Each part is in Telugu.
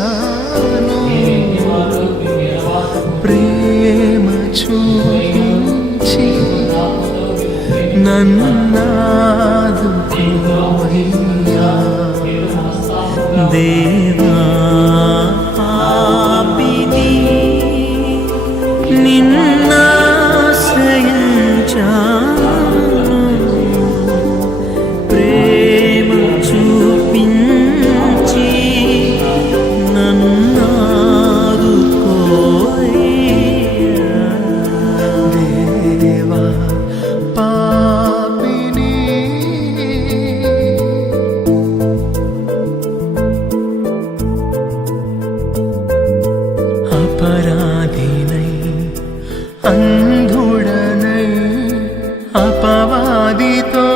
నిన్నాశ్రయించాను ప్రేమ చూపించి నన్నాదుకోవయ్యా దేవా పాపిని నిన్నాశ్రయించాను ప్రేమ చూపించి నన్నాదుకోవయ్యా దేవా పాపిని అపరాధినై అంధుడనై అపవాదితో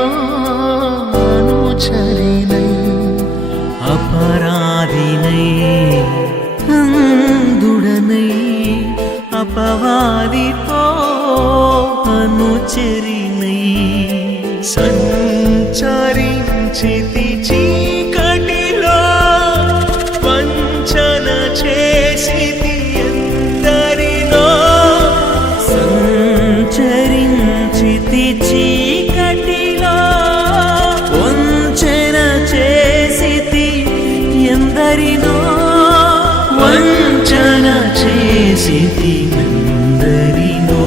అనుచరినై అపరాధినై అంధుడనై అపవాదితో అనుచరినై సంచరించితి చీకటిలో వంచన చేసితి ఎందరినో సంచరించితి చీకటిలో వంచన చేసితి ఎందరినో వంచన చేసితి ఎందరినో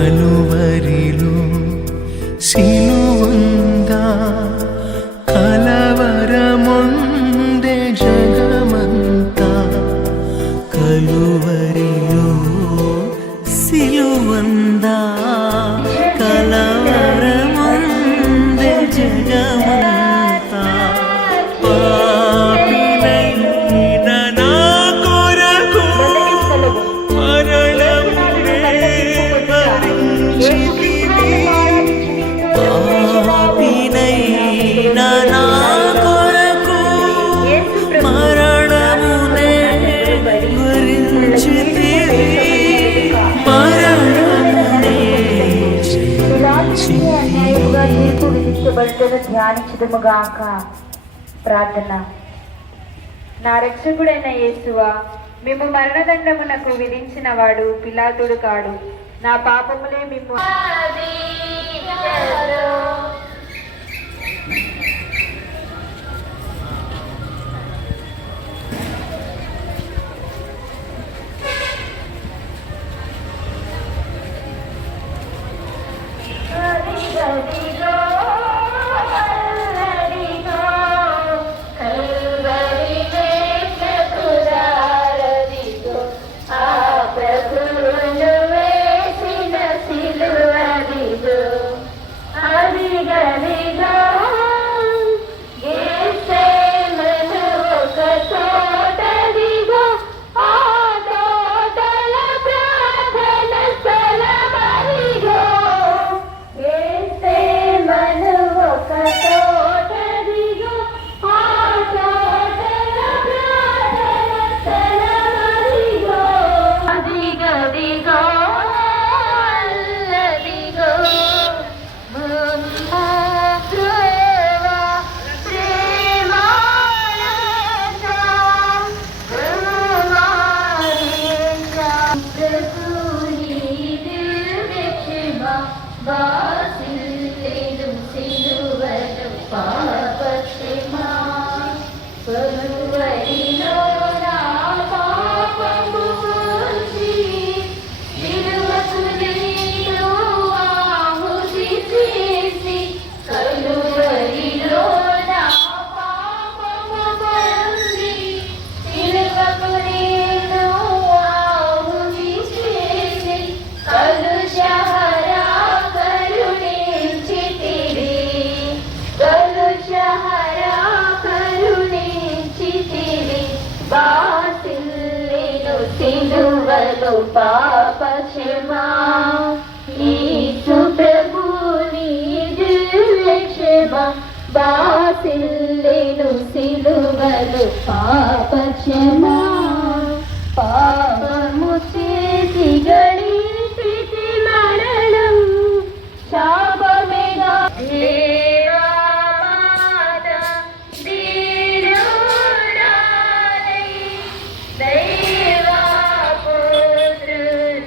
కలువరిలో సిలువందా కలవరముందే జగమంతా కలువరిలో సిలువందా కలవరముందే జగమంతా పాపినైన నా కొరకు మరణమునే భరించితివి పాపినైన నా కొరకు మరణమునే భరించితివి మరణమునే తీర్పు విధించబడుతుందో ధ్యానించుదుముగాక. ప్రార్థన. నా రక్షకుడైన యేసువా, మేము మరణదండమునకు విధించిన వాడు పిలాతుడు కాడు. నా పాపములే మేము అది బాసిల్లేను సిలువలో పాప క్షమా యేసు ప్రభు నీ దివ్య క్షమా బాసిల్లేను సిలువలో పాప క్షమా పాపము చేసి గణించి మరణం శాపమేగా దేవా మాతా దీనురాలై దైవా పుత్రున్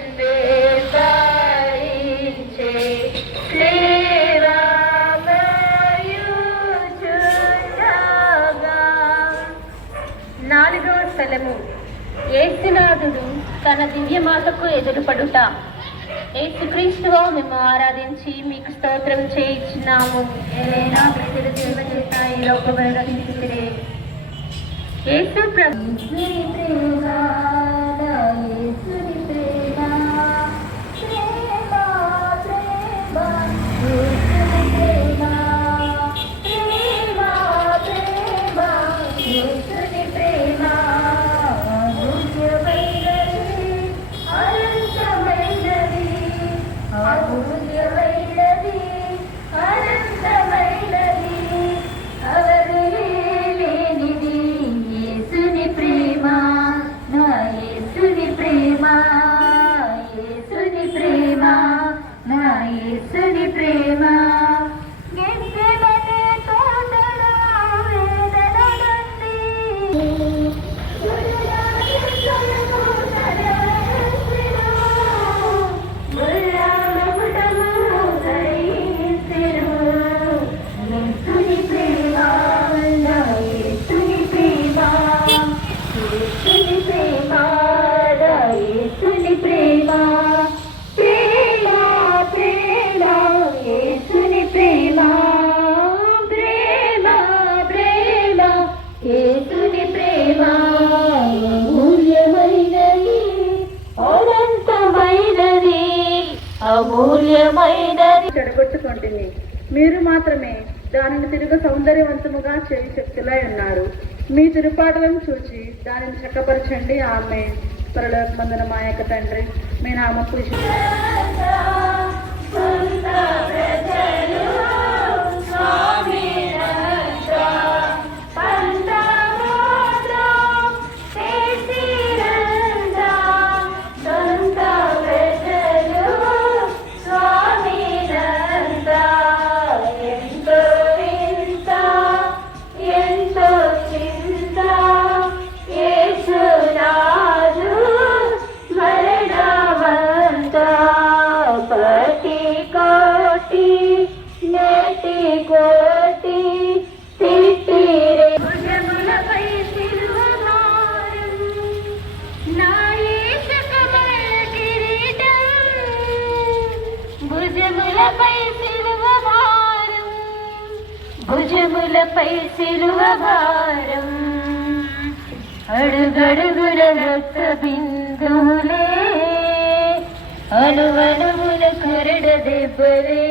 వేపాయించే సేవామయుచుండగా. నాలుగవ స్థలము యేసునాథుడు తన దివ్యమాతకు ఎదురుపడుట. యేసుక్రీస్తువా మేము ఆరాధించి మీకు స్తోత్రం చేయించున్నాము. ఏలైనా ప్రజలు దేవ చేత ఈ లోకమును రక్షించుటయే. యేసు ప్రభు అమూల్యమైనది చెడగొట్టుకుంటుంది. మీరు మాత్రమే దానిని తిరుగు సౌందర్యవంతముగా చేయి శక్తులై ఉన్నారు. మీ తిరుపాటలను చూచి దానిని చక్కపరచండి. ఆమె పరలోకమందున మా యొక్క తండ్రి, మీ నామ కృషి భుజములపై సిలువ భారం అడుగడుగుల రక్త బిందువులే అణువణువుల కరడ దెబ్బలే